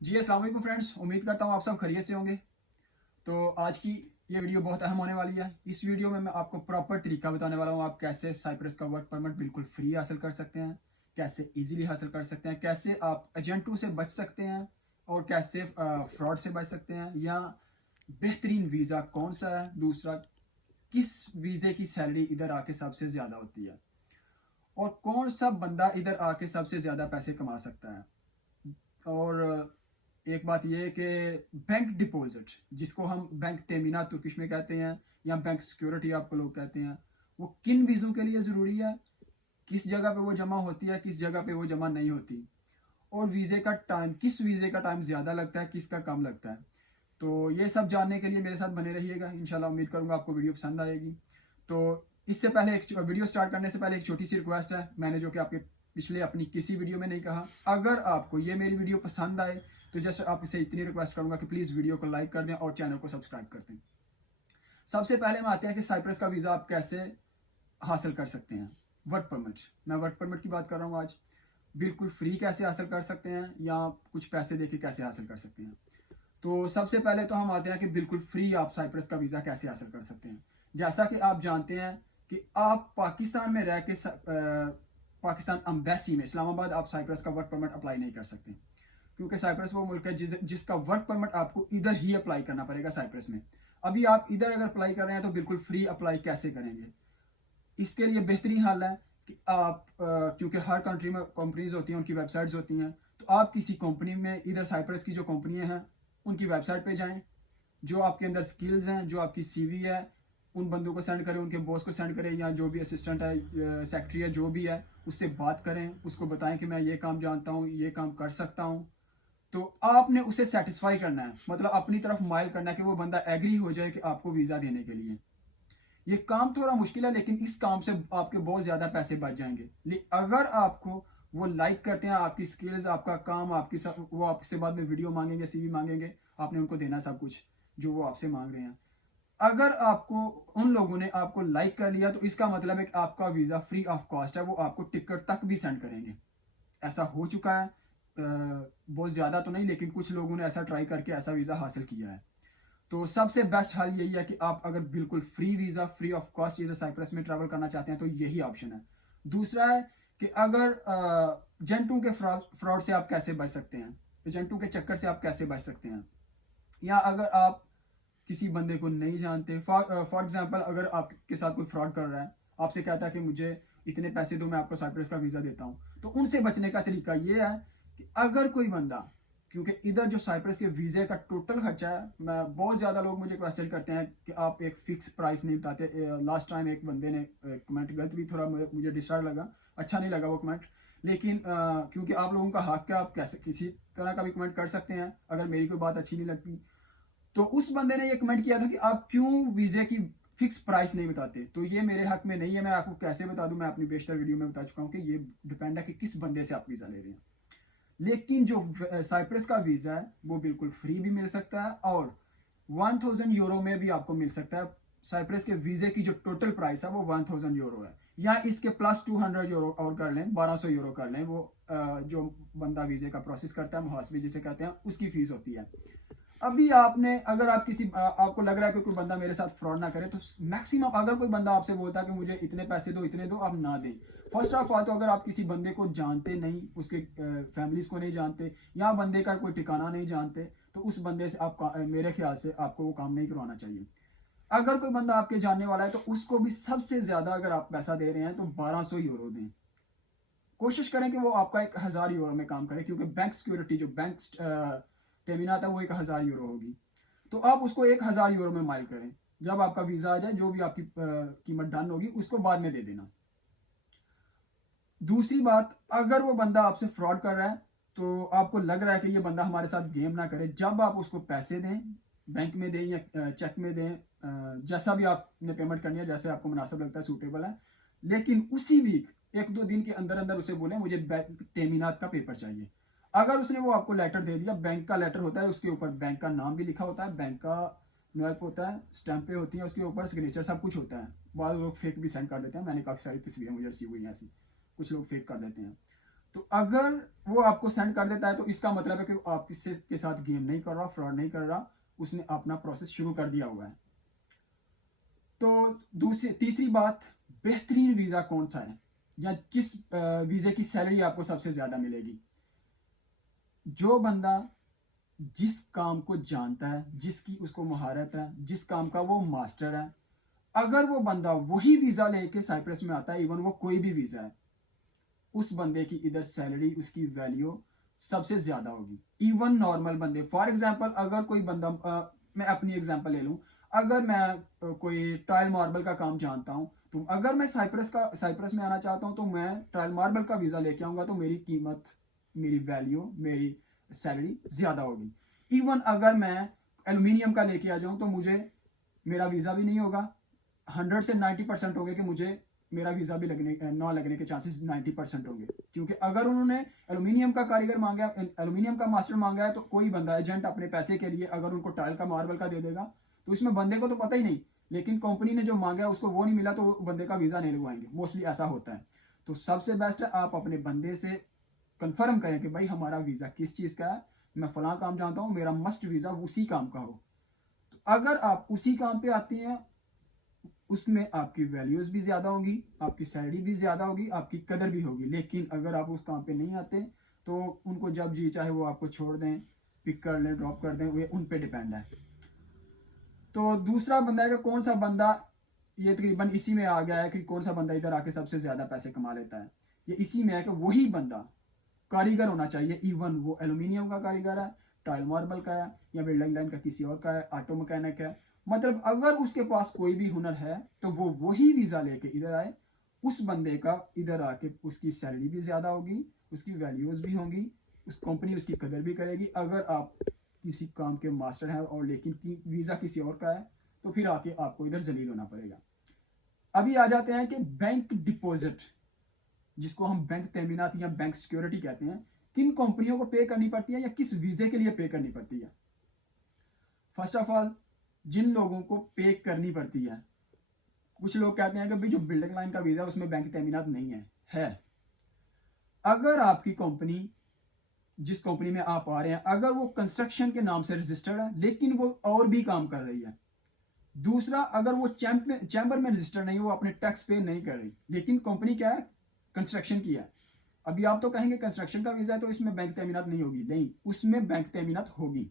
जी अस्सलाम वालेकुम फ्रेंड्स, उम्मीद करता हूँ आप सब खैरियत से होंगे। तो आज की ये वीडियो बहुत अहम होने वाली है। इस वीडियो में मैं आपको प्रॉपर तरीका बताने वाला हूँ, आप कैसे साइप्रस का वर्क परमिट बिल्कुल फ्री हासिल कर सकते हैं, कैसे इजीली हासिल कर सकते हैं, कैसे आप एजेंटों से बच सकते हैं और कैसे फ्रॉड से बच सकते हैं, या बेहतरीन वीज़ा कौन सा है, दूसरा किस वीज़े की सैलरी इधर आके सबसे ज़्यादा होती है और कौन सा बंदा इधर आके सबसे ज़्यादा पैसे कमा सकता है। और एक बात यह है कि बैंक डिपॉजिट, जिसको हम बैंक तेमीना तुर्किश में कहते हैं या बैंक सिक्योरिटी आपको लोग कहते हैं, वो किन वीज़ों के लिए ज़रूरी है, किस जगह पे वो जमा होती है, किस जगह पे वो जमा नहीं होती, और वीज़े का टाइम, किस वीज़े का टाइम ज़्यादा लगता है, किसका कम लगता है। तो ये सब जानने के लिए मेरे साथ बने रहिएगा। इंशाल्लाह उम्मीद करूँगा आपको वीडियो पसंद आएगी। तो इससे पहले एक वीडियो स्टार्ट करने से पहले एक छोटी सी रिक्वेस्ट है, मैंने जो कि आपके पिछले अपनी किसी वीडियो में नहीं कहा। अगर आपको ये मेरी वीडियो पसंद आए तो जस्ट आपसे इतनी रिक्वेस्ट करूंगा कि प्लीज़ वीडियो को लाइक कर दें और चैनल को सब्सक्राइब कर दें। सबसे पहले हम आते हैं कि साइप्रस का वीज़ा आप कैसे हासिल कर सकते हैं। वर्क परमिट, मैं वर्क परमिट की बात कर रहा हूँ आज। बिल्कुल फ्री कैसे हासिल कर सकते हैं या कुछ पैसे देके कैसे हासिल कर सकते हैं। तो सबसे पहले तो हम आते हैं कि बिल्कुल फ्री आप साइप्रस का वीज़ा कैसे हासिल कर सकते हैं। जैसा कि आप जानते हैं कि आप पाकिस्तान में रह के पाकिस्तान अम्बेसी में इस्लामाबाद आप साइप्रस का वर्क परमिट अप्लाई नहीं कर सकते, क्योंकि साइप्रस वो मुल्क है जिसका वर्क परमिट आपको इधर ही अप्लाई करना पड़ेगा साइप्रस में। अभी आप इधर अगर अप्लाई कर रहे हैं तो बिल्कुल फ्री अप्लाई कैसे करेंगे। इसके लिए बेहतरीन हाल है कि आप क्योंकि हर कंट्री में कंपनीज होती हैं, उनकी वेबसाइट्स होती हैं, तो आप किसी कंपनी में इधर साइप्रस की जो कंपनियां हैं उनकी वेबसाइट पे जाएं, जो आपके अंदर स्किल्स हैं, जो आपकी सीवी है, उन बंदों को सेंड करें, उनके बॉस को सेंड करें, या जो भी असिस्टेंट है, सेक्रेटरी है, जो भी है, उससे बात करें, उसको बताएं कि मैं ये काम जानता हूँ, ये काम कर सकता हूँ। तो आपने उसे सेटिस्फाई करना है, मतलब अपनी तरफ माइल करना है कि वो बंदा एग्री हो जाए कि आपको वीज़ा देने के लिए। ये काम थोड़ा मुश्किल है, लेकिन इस काम से आपके बहुत ज़्यादा पैसे बच जाएंगे। अगर आपको वो लाइक करते हैं, आपकी स्किल्स, आपका काम, वो आपसे बाद में वीडियो मांगेंगे, सीवी मांगेंगे, आपने उनको देना सब कुछ जो वो आपसे मांग रहे हैं। अगर आपको उन लोगों ने आपको लाइक कर लिया तो इसका मतलब है कि आपका वीज़ा फ्री ऑफ कॉस्ट है, वो आपको टिकट तक भी सेंड करेंगे। ऐसा हो चुका है, बहुत ज़्यादा तो नहीं, लेकिन कुछ लोगों ने ऐसा ट्राई करके ऐसा वीज़ा हासिल किया है। तो सबसे बेस्ट हल यही है कि आप अगर बिल्कुल free visa, free of cost इधर साइप्रस में ट्रैवल करना चाहते हैं तो यही ऑप्शन है। दूसरा है कि अगर एजेंटों के फ्रॉड से आप कैसे बच सकते हैं, एजेंटों के चक्कर से आप कैसे बच सकते हैं, या अगर आप किसी बंदे को नहीं जानते, फॉर एग्जांपल अगर आपके साथ कोई फ्रॉड कर रहा है, आपसे कहता है कि मुझे इतने पैसे दो, मैं आपको साइप्रस का वीज़ा देता हूँ, तो उनसे बचने का तरीका ये है कि अगर कोई बंदा, क्योंकि इधर जो साइप्रस के वीज़े का टोटल खर्चा है, मैं बहुत ज़्यादा लोग मुझे क्वेश्चन करते हैं कि आप एक फिक्स प्राइस नहीं बताते। लास्ट टाइम एक बंदे ने कमेंट गलत भी, थोड़ा मुझे डिस्टर्ब लगा, अच्छा नहीं लगा वो कमेंट। लेकिन क्योंकि आप लोगों का हक है, आप कैसे किसी तरह का भी कमेंट कर सकते हैं अगर मेरी कोई बात अच्छी नहीं लगती। तो उस बंदे ने ये कमेंट किया था कि आप क्यों वीज़े की फिक्स प्राइस नहीं बताते। तो ये मेरे हक में नहीं है, मैं आपको कैसे बता दूं। मैं अपनी बेशतर वीडियो में बता चुका हूं कि ये डिपेंड है कि किस बंदे से आप वीज़ा ले रहे हैं। लेकिन जो साइप्रस का वीज़ा है वो बिल्कुल फ्री भी मिल सकता है और 1000 यूरो में भी आपको मिल सकता है। साइप्रस के वीज़े की जो टोटल प्राइस है वो 1000 यूरो है, या इसके प्लस 200 यूरो और कर लें, 1200 यूरो कर लें। वो जो बंदा वीज़े का प्रोसेस करता है, मुहासबी जिसे कहते हैं, उसकी फ़ीस होती है। अभी आपने, अगर आप आपको लग रहा है कि कोई बंदा मेरे साथ फ्रॉड ना करे, तो मैक्सिमम अगर कोई बंदा आपसे बोलता है कि मुझे इतने पैसे दो, इतने दो, आप ना दें। फर्स्ट ऑफ ऑल तो अगर आप किसी बंदे को जानते नहीं, उसके फैमिलीज को नहीं जानते, या बंदे का कोई ठिकाना नहीं जानते, तो उस बंदे से आप मेरे ख्याल से आपको वो काम नहीं करवाना चाहिए। अगर कोई बंदा आपके जानने वाला है तो उसको भी सबसे ज्यादा अगर आप पैसा दे रहे हैं तो 1200 यूरो दें। कोशिश करें कि वो आपका 1000 यूरो में काम करे, क्योंकि बैंक सिक्योरिटी, जो बैंक तेमीनात है, वो 1000 यूरो होगी। तो आप उसको 1000 यूरो में माइल करें। जब आपका वीजा आ जाए, जो भी आपकी कीमत डन होगी उसको बाद में दे देना। दूसरी बात, अगर वो बंदा आपसे फ्रॉड कर रहा है तो आपको लग रहा है कि ये बंदा हमारे साथ गेम ना करे, जब आप उसको पैसे दें, बैंक में दें या चेक में दें, जैसा भी आपने पेमेंट करनी है, जैसे आपको मुनासिब लगता है, सूटेबल है, लेकिन उसी वीक 1-2 दिन के अंदर अंदर उसे बोले मुझे बैंक तेमीनात का पेपर चाहिए। अगर उसने वो आपको लेटर दे दिया, बैंक का लेटर होता है, उसके ऊपर बैंक का नाम भी लिखा होता है, बैंक का नल्प होता है, स्टैंपें होती हैं उसके ऊपर, सिग्नेचर सब कुछ होता है। बहुत लोग फेक भी सेंड कर देते हैं, मैंने काफ़ी सारी तस्वीरें मुझे रिसीव हुई हैं ऐसी, कुछ लोग फेक कर देते हैं। तो अगर वो आपको सेंड कर देता है तो इसका मतलब है कि आप किसी के साथ गेम नहीं कर रहा, फ्रॉड नहीं कर रहा, उसने अपना प्रोसेस शुरू कर दिया हुआ है। तो दूसरी तीसरी बात, बेहतरीन वीज़ा कौन सा है या किस वीज़े की सैलरी आपको सबसे ज़्यादा मिलेगी। जो बंदा जिस काम को जानता है, जिसकी उसको महारत है, जिस काम का वो मास्टर है, अगर वो बंदा वही वीज़ा लेके साइप्रस में आता है, इवन वो कोई भी वीज़ा है, उस बंदे की इधर सैलरी, उसकी वैल्यू सबसे ज़्यादा होगी। इवन नॉर्मल बंदे, फॉर एग्जांपल अगर कोई बंदा मैं अपनी एग्जांपल ले लूँ, अगर मैं कोई टाइल मार्बल का काम जानता हूँ, तो अगर मैं साइप्रस में आना चाहता हूँ तो मैं टाइल मार्बल का वीज़ा लेके आऊँगा, तो मेरी कीमत, मेरी वैल्यू, मेरी सैलरी ज़्यादा होगी। इवन अगर मैं एल्यूमिनियम का लेके आ जाऊँ तो मुझे, मेरा वीज़ा भी नहीं होगा, 100 से 90% होंगे कि मुझे मेरा वीज़ा भी ना लगने के चांसेस 90% होंगे। क्योंकि अगर उन्होंने एल्यूमिनियम का कारीगर मांगा, एल्यूमिनियम का मास्टर मांगा है, तो कोई बंदा एजेंट अपने पैसे के लिए अगर उनको टाइल का, मार्बल का दे देगा, तो इसमें बंदे को तो पता ही नहीं, लेकिन कंपनी ने जो मांगा है उसको वो नहीं मिला, तो बंदे का वीज़ा नहीं लगवाएंगे। मोस्टली ऐसा होता है। तो सबसे बेस्ट है आप अपने बंदे से कंफर्म करें कि भाई हमारा वीज़ा किस चीज़ का है, मैं फलां काम जानता हूँ, मेरा मस्ट वीज़ा उसी काम का हो। तो अगर आप उसी काम पे आते हैं, उसमें आपकी वैल्यूज भी ज़्यादा होंगी, आपकी सैलरी भी ज़्यादा होगी, आपकी कदर भी होगी। लेकिन अगर आप उस काम पे नहीं आते तो उनको जब जी चाहे वो आपको छोड़ दें, पिक कर लें, ड्रॉप कर दें, वो उन पे डिपेंड है। तो दूसरा बंदा है कि कौन सा बंदा, ये तकरीबन इसी में आ गया है कि कौन सा बंदा इधर आके सबसे ज़्यादा पैसे कमा लेता है। ये इसी में है कि वही बंदा कारीगर होना चाहिए, इवन वो एल्यूमिनियम का कारीगर है, टाइल मार्बल का है, या बिल्डिंग लाइन का किसी और का है, ऑटो मैकेनिक है। मतलब अगर उसके पास कोई भी हुनर है तो वो वही वीज़ा लेके इधर आए। उस बंदे का इधर आके उसकी सैलरी भी ज़्यादा होगी, उसकी वैल्यूज़ भी होंगी, उस कंपनी उसकी कदर भी करेगी। अगर आप किसी काम के मास्टर हैं और लेकिन वीज़ा किसी और का है, तो फिर आके आपको इधर जलील होना पड़ेगा। अभी आ जाते हैं कि बैंक डिपॉजिट, जिसको हम बैंक तेमीनात या बैंक सिक्योरिटी कहते हैं, किन कंपनियों को पे करनी पड़ती है या किस वीज़े के लिए पे करनी पड़ती है। फर्स्ट ऑफ ऑल, जिन लोगों को पे करनी पड़ती है, कुछ लोग कहते हैं कि भाई जो बिल्डिंग लाइन का वीज़ा है उसमें बैंक तेमीनात नहीं है। अगर आपकी कंपनी, जिस कंपनी में आप आ रहे हैं, अगर वो कंस्ट्रक्शन के नाम से रजिस्टर्ड है लेकिन वो और भी काम कर रही है। दूसरा, अगर वो चैम्बर में रजिस्टर्ड नहीं, वो अपने टैक्स पे नहीं कर रही, लेकिन कंपनी क्या है, कंस्ट्रक्शन की है। अभी आप तो कहेंगे कंस्ट्रक्शन का वीज़ा है तो इसमें बैंक तेमीनात नहीं होगी। नहीं, उसमें बैंक तेमीनात होगी,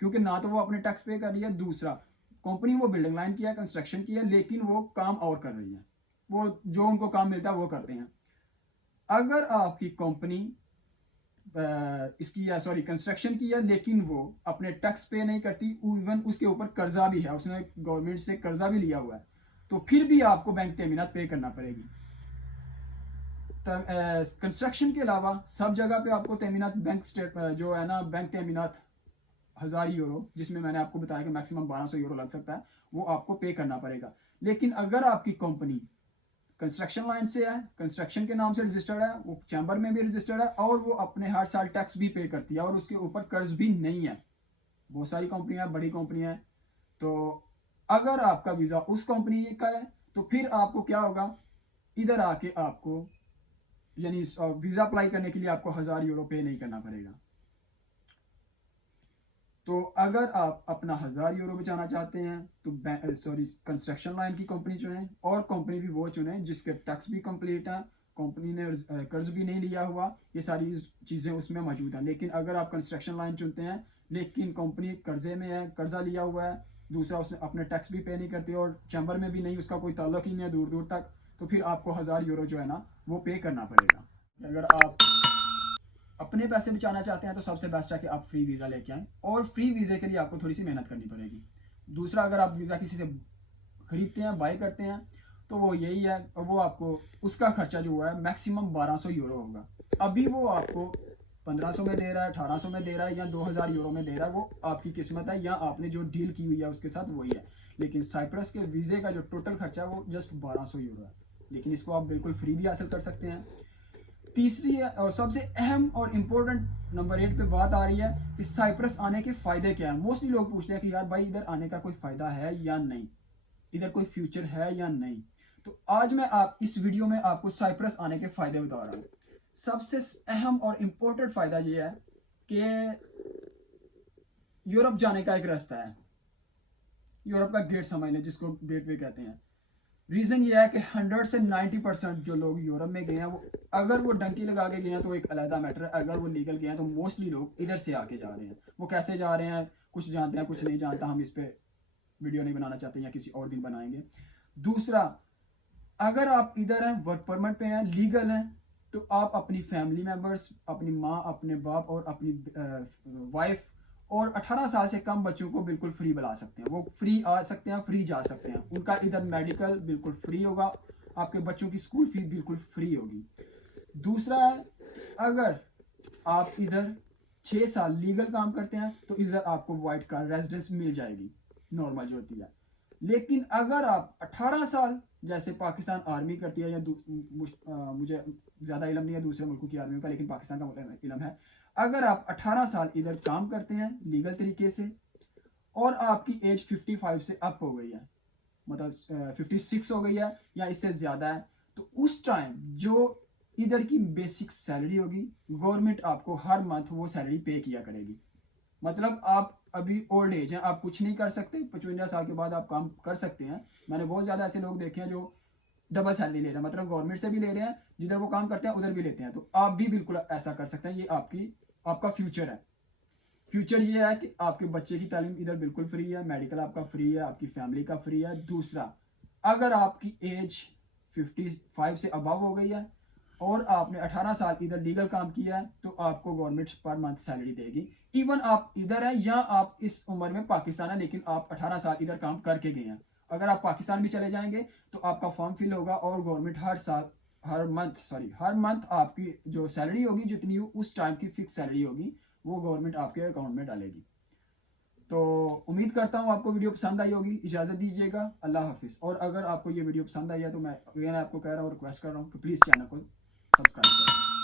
क्योंकि ना तो वो अपने टैक्स पे कर रही है, दूसरा कंपनी वो बिल्डिंग लाइन की है, कंस्ट्रक्शन की है, लेकिन वो काम और कर रही है, वो जो उनको काम मिलता है वो करते हैं। अगर आपकी कंपनी इसकी, सॉरी, कंस्ट्रक्शन की है लेकिन वो अपने टैक्स पे नहीं करती, इवन उसके ऊपर कर्जा भी है, उसने गवर्नमेंट से कर्जा भी लिया हुआ है, तो फिर भी आपको बैंक तेमीनात पे करना पड़ेगी। कंस्ट्रक्शन के अलावा सब जगह पे आपको तेमीनात, बैंक स्टेट जो है ना, बैंक तेमीनात 1000 यूरो, जिसमें मैंने आपको बताया कि मैक्सिमम 1200 यूरो लग सकता है, वो आपको पे करना पड़ेगा। लेकिन अगर आपकी कंपनी कंस्ट्रक्शन लाइन से है, कंस्ट्रक्शन के नाम से रजिस्टर्ड है, वो चैम्बर में भी रजिस्टर्ड है, और वो अपने हर साल टैक्स भी पे करती है, और उसके ऊपर कर्ज भी नहीं है, बहुत सारी कंपनियां, बड़ी कंपनियां हैं, तो अगर आपका वीज़ा उस कंपनी का है तो फिर आपको क्या होगा, इधर आके आपको, यानी वीज़ा अप्लाई करने के लिए आपको 1000 यूरो पे नहीं करना पड़ेगा। तो अगर आप अपना 1000 यूरो बचाना चाहते हैं तो कंस्ट्रक्शन लाइन की कंपनी चुनें, और कंपनी भी वो चुनें जिसके टैक्स भी कंप्लीट है, कंपनी ने कर्ज भी नहीं लिया हुआ, ये सारी चीज़ें उसमें मौजूद हैं। लेकिन अगर आप कंस्ट्रक्शन लाइन चुनते हैं लेकिन कंपनी कर्जे में है, कर्जा लिया हुआ है, दूसरा उसने अपने टैक्स भी पे नहीं करती और चैम्बर में भी नहीं, उसका कोई ताल्लुक ही नहीं है दूर दूर तक, तो फिर आपको 1000 यूरो जो है ना वो पे करना पड़ेगा। अगर आप अपने पैसे बचाना चाहते हैं तो सबसे बेस्ट है कि आप फ्री वीज़ा लेके आएँ, और फ्री वीज़े के लिए आपको थोड़ी सी मेहनत करनी पड़ेगी। दूसरा, अगर आप वीज़ा किसी से खरीदते हैं, बाय करते हैं, तो वो यही है, वो आपको उसका खर्चा जो हुआ है मैक्सिमम 1200 यूरो होगा। अभी वो आपको 1500 में दे रहा है, 1800 में दे रहा है, या 2000 यूरो में दे रहा है, वो आपकी किस्मत है, या आपने जो डील की हुई है उसके साथ वही है। लेकिन साइप्रस के वीज़े का जो टोटल खर्चा है वो जस्ट 1200 यूरो है, लेकिन इसको आप बिल्कुल फ्री भी हासिल कर सकते हैं। तीसरी और सबसे अहम और इम्पोर्टेंट नंबर 8 पे बात आ रही है कि साइप्रस आने के फ़ायदे क्या हैं। मोस्टली लोग पूछते हैं कि यार भाई इधर आने का कोई फ़ायदा है या नहीं, इधर कोई फ्यूचर है या नहीं। तो आज मैं आप इस वीडियो में आपको साइप्रस आने के फ़ायदे बता रहा हूँ। सबसे अहम और इम्पोर्टेंट फ़ायदा ये है कि यूरोप जाने का एक रास्ता है, यूरोप का गेट समझ लें, जिसको गेटवे कहते हैं। रीज़न ये है कि 100 से 90% जो लोग यूरोप में गए हैं, वो अगर वो डंकी लगा के गए हैं तो एक अलग मैटर है, अगर वो लीगल गए हैं तो मोस्टली लोग इधर से आके जा रहे हैं। वो कैसे जा रहे हैं कुछ जानते हैं कुछ नहीं जानता, हम इस पर वीडियो नहीं बनाना चाहते या किसी और दिन बनाएंगे। दूसरा, अगर आप इधर हैं, वर्क परमिट पे हैं, लीगल हैं, तो आप अपनी फैमिली मेम्बर्स, अपनी माँ, अपने बाप और अपनी वाइफ और 18 साल से कम बच्चों को बिल्कुल फ्री बुला सकते हैं। वो फ्री आ सकते हैं, फ्री जा सकते हैं। उनका इधर मेडिकल बिल्कुल फ्री होगा, आपके बच्चों की स्कूल फीस बिल्कुल फ्री होगी। दूसरा है, अगर आप इधर 6 साल लीगल काम करते हैं तो इधर आपको वाइट कार्ड रेजिडेंस मिल जाएगी, नॉर्मल जो होती है। लेकिन अगर आप 18 साल, जैसे पाकिस्तान आर्मी करती है, या मुझे ज़्यादा इलम नहीं है दूसरे मुल्कों की आर्मियों का, लेकिन पाकिस्तान का इलम है, अगर आप 18 साल इधर काम करते हैं लीगल तरीके से और आपकी एज 55 से अप हो गई है, मतलब 56 हो गई है या इससे ज़्यादा है, तो उस टाइम जो इधर की बेसिक सैलरी होगी, गवर्नमेंट आपको हर मंथ वो सैलरी पे किया करेगी। मतलब आप अभी ओल्ड एज हैं, आप कुछ नहीं कर सकते, 55 साल के बाद आप काम कर सकते हैं। मैंने बहुत ज़्यादा ऐसे लोग देखे हैं जो डबल सैलरी ले रहे हैं, मतलब गवर्नमेंट से भी ले रहे हैं, जिधर वो काम करते हैं उधर भी लेते हैं। तो आप भी बिल्कुल ऐसा कर सकते हैं, ये आपका फ्यूचर है। फ्यूचर ये है कि आपके बच्चे की तालीम इधर बिल्कुल फ्री है, मेडिकल आपका फ्री है, आपकी फैमिली का फ्री है। दूसरा, अगर आपकी एज 55 से अबव हो गई है और आपने 18 साल इधर लीगल काम किया है, तो आपको गवर्नमेंट पर मंथ सैलरी देगी। इवन आप इधर हैं या आप इस उम्र में पाकिस्तान है, लेकिन आप 18 साल इधर काम करके गए हैं, अगर आप पाकिस्तान भी चले जाएंगे तो आपका फॉर्म फिल होगा और गवर्नमेंट हर मंथ आपकी जो सैलरी होगी, जितनी उस टाइम की फिक्स सैलरी होगी, वो गवर्नमेंट आपके अकाउंट में डालेगी। तो उम्मीद करता हूँ आपको वीडियो पसंद आई होगी। इजाज़त दीजिएगा, अल्लाह हाफिज़। और अगर आपको ये वीडियो पसंद आई है तो मैं अगेन आपको कह रहा हूँ, रिक्वेस्ट कर रहा हूँ कि प्लीज़ चैनल को सब्सक्राइब करें।